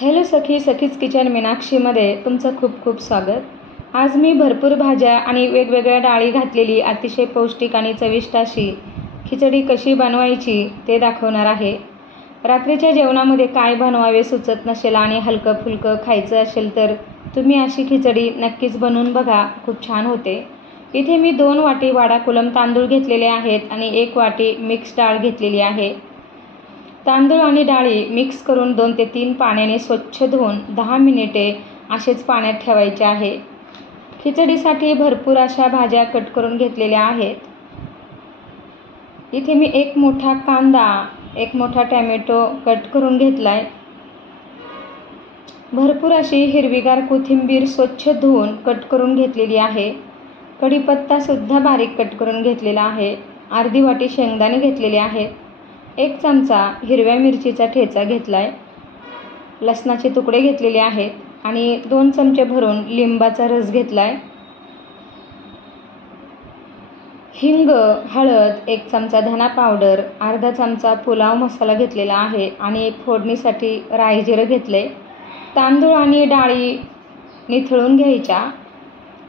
Hello सखीज kitchen मीनाक्षीमध्ये तुमचं खूप खूप स्वागत। आज मी भरपूर भाज्या आणि वेगवेगळ्या डाळी घातलेली अतिशय पौष्टिक आणि चविष्ट अशी खिचडी कशी बनवायची ते दाखवणार आहे। रात्रीच्या जेवणामध्ये काय बनवावे सुचत नसेल आणि हलकं फुलकं खायचं असेल तर तुम्ही अशी खिचडी नक्कीच बनवून बघा, खूप छान होते। इथे मी 2 वाटी वाडा कोलम तांदूळ घेतलेले आहेत आणि 1 वाटी मिक्स डाळ घेतलेली आहे। तांदूळ आणि डाळी मिक्स करून 2 ते 3 पाण्याने स्वच्छ धुवून 10 मिनिटे असेच पाण्यात ठेवायचे आहे। खिचडीसाठी भरपूर अशा भाज्या कट करून घेतलेल्या आहेत। इथे मी 1 मोठा कांदा, 1 मोठा टोमॅटो कट करून घेतलाय। भरपूर अशी हिरवीगार कोथिंबीर स्वच्छ धुवून कट करून घेतलेली आहे। कढीपत्ता सुद्धा बारीक कट करून घेतलेला आहे। अर्धी वाटी शेंगदाणे घेतलेले आहेत। 1 चमचा हिरव्या मिरचीचा ठेचा घेतलाय। लसणाचे तुकडे घेतलेले आहेत आणि 2 चमचे भरून लिंबाचा रस घेतलाय। हिंग, हळद, 1 चमचा धना पावडर, अर्धा चमचा पुलाव मसाला घेतलेला आहे आणि फोडणीसाठी राई जिरं घेतले। तांदूळ आणि डाळी निथळून घ्यायच्या।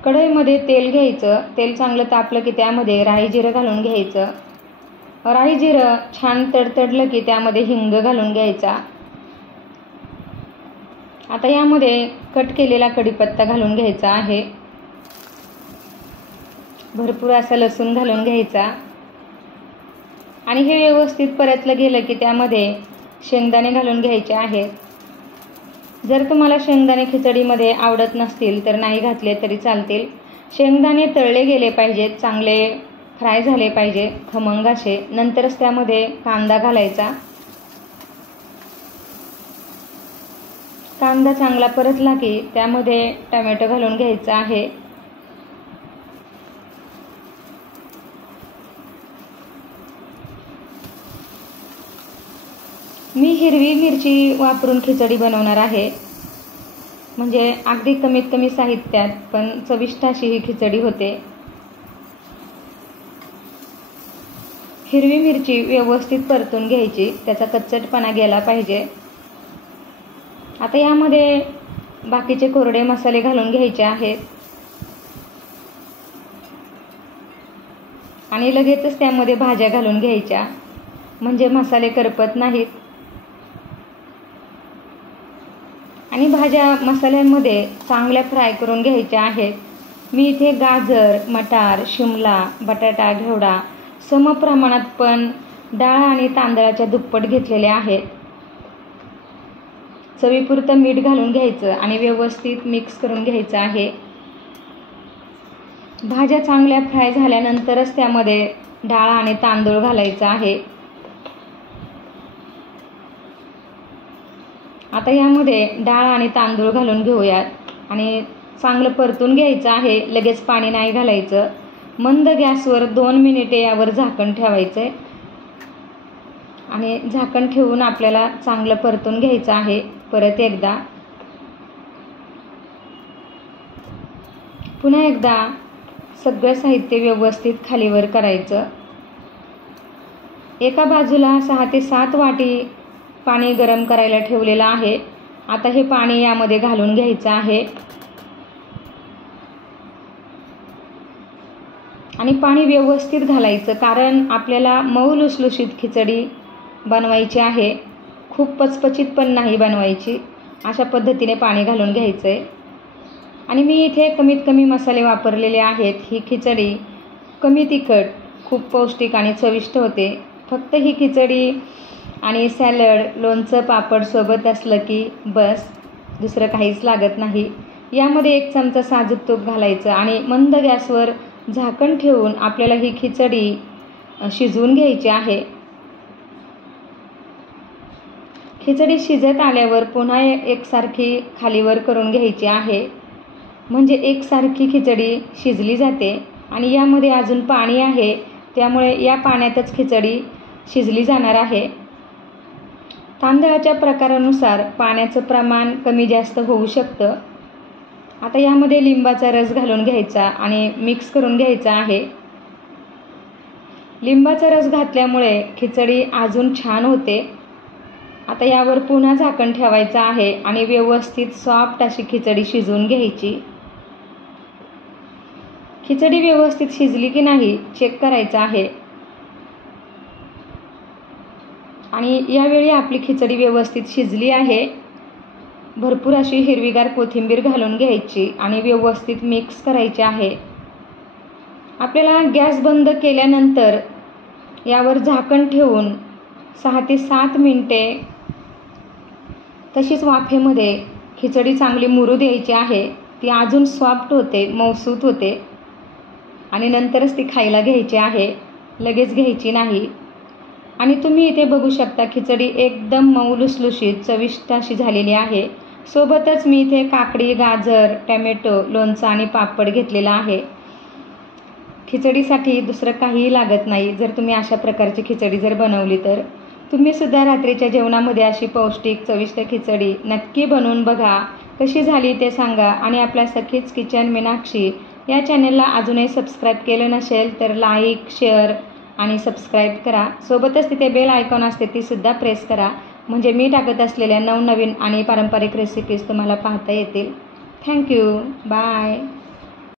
कढईमध्ये तेल घ्यायचं। तेल चांगलं तापलं की त्यामध्ये राई जिरं घालून घ्यायचं। राई जिरं छान तडतडलं की त्यामध्ये हिंग घालून घ्यायचा। आता यामध्ये कट केलेला कढीपत्ता घालून घ्यायचा आहे। भरपूर असा लसूण घालून घ्यायचा आणि हे व्यवस्थित परतलं गेलं की त्यामध्ये शेंगदाणे घालून घ्यायचे आहेत। जर तुम्हाला शेंगदाणे खिचडीमध्ये आवडत नसतील तर नाही घातले तरी चालतील। शेंगदाणे तळले गेले पाहिजेत, चांगले फ्राय झाले पाहिजे, खमंग असे। नंतरच त्यामध्ये कांदा घालायचा। कांदा चांगला परतला की त्यामध्ये टोमॅटो घालून घ्यायचा आहे। मी हिरवी मिरची वापरून खिचडी बनवणार आहे, म्हणजे अगदी कमीत कमी साहित्यात पण चविष्ट अशी ही खिचडी होते। हिरवी मिरची व्यवस्थित परतून घ्यायची, त्याचा कच्चटपणा गेला पाहिजे। आता यामध्ये बाकीचे कोरडे मसाले घालून घ्यायचे आहेत आणि लगेचच त्यामध्ये भाज्या घालून घ्यायच्या, म्हणजे मसाले करपत नाहीत। आणि भाज्या मसाल्यांमध्ये चांगल्या फ्राय करून घ्यायच्या आहेत। मी इथे गाजर, मटार, शिमला, बटाटा, घेवडा समप्रमाणात पण डाळ आणि तांदळाच्या दुप्पट घेतलेले आहेत। चवीपुरतं मीठ घालून घ्यायचं आणि व्यवस्थित मिक्स करून घ्यायचं आहे। भाज्या चांगल्या फ्राय झाल्यानंतरच त्यामध्ये डाळ आणि तांदूळ घालायचं आहे। आता यामध्ये डाळ आणि तांदूळ घालून घेऊयात आणि चांगलं परतून घ्यायचं आहे। लगेच पाणी नाही घालायचं। मंद गॅसवर 2 मिनिटे यावर झाकण ठेवायचं आणि झाकण ठेवून आपल्याला चांगलं परतून घ्यायचं आहे। परत एकदा पुन्हा एकदा सगळं साहित्य व्यवस्थित खालीवर करायचं। एका बाजूला 6 ते 7 वाटी पाणी गरम करायला ठेवलेलं आहे। आता हे पाणी यामध्ये घालून घ्यायचं आहे आणि पाणी व्यवस्थित घालायचं, कारण आपल्याला मऊ लुसलुशीत खिचडी बनवायची आहे। खूप पचपचित पण नाही बनवायची। अशा पद्धतीने पाणी घालून घ्यायचं आहे आणि मी इथे कमीत कमी मसाले वापरलेले आहेत। ही खिचडी कमी तिखट, खूप पौष्टिक आणि चविष्ट होते। फक्त ही खिचडी आणि सॅलड, लोणचं, पापड सोबत असलं की बस, दुसरं काहीच लागत नाही। यामध्ये 1 चमचा साजूक तूप घालायचं आणि मंद गॅसवर झाकण ठेवून आपल्याला ही खिचडी शिजवून घ्यायची आहे। खिचडी शिजत आल्यावर पुन्हा एकसारखी खालीवर करून घ्यायची आहे, म्हणजे एकसारखी खिचडी शिजली जाते। आणि यामध्ये अजून पाणी आहे, त्यामुळे या पाण्यातच खिचडी शिजली जाणार आहे। तांदळाच्या प्रकारानुसार पाण्याचं प्रमाण कमी जास्त होऊ शकतं। आता यामध्ये लिंबाचा रस घालून घ्यायचा आणि मिक्स करून घ्यायचा आहे। लिंबाचा रस घातल्यामुळे खिचडी अजून छान होते। आता यावर पुन्हा झाकण ठेवायचं आहे आणि व्यवस्थित सॉफ्ट अशी खिचडी शिजवून घ्यायची. खिचडी व्यवस्थित शिजली की नाही चेक करायचं आहे. आणि यावेळी आपली खिचडी व्यवस्थित शिजली आहे. भरपूर अशी हिरवीगार कोथिंबीर घालून घ्यायची आणि व्यवस्थित मिक्स करायची आहे. आपल्याला गॅस बंद केल्यानंतर यावर झाकण ठेवून 6 ते 7 मिनिटे तशीच वाफेमध्ये खिचडी चांगली मुरू द्यायची आहे. ती अजून सॉफ्ट होते, मऊसूत होते आणि नंतरच ती खायला घ्यायची आहे, लगेच घ्यायची नाही. आणि तुम्ही इथे बघू शकता खिचडी एकदम मऊ लुसलुशीत चविष्ट अशी झालेली आहे. सोबतच मी इथे काकडी, गाजर, टोमॅटो, लोणचं आणि पापड घेतलेला आहे. खिचडीसाठी दुसरं काहीही लागत नाही जर तुम्ही अशा प्रकारची खिचडी जर बनवली तर. तुम्ही सुद्धा रात्रीच्या जेवणामध्ये अशी पौष्टिक चविष्ट खिचडी नक्की बनवून बघा. कशी झाली ते सांगा. आणि आपल्या सखीच किचन मीनाक्षी या चॅनलला अजूनही सबस्क्राईब केलं नसेल तर लाईक, शेअर आणि सबस्क्राईब करा. सोबतच तिथे बेल आयकॉन असते ती सुद्धा प्रेस करा, म्हणजे मी टाकत असलेल्या नवनवीन आणि पारंपरिक रेसिपीज तुम्हाला पाहता येतील. थँक्यू. बाय.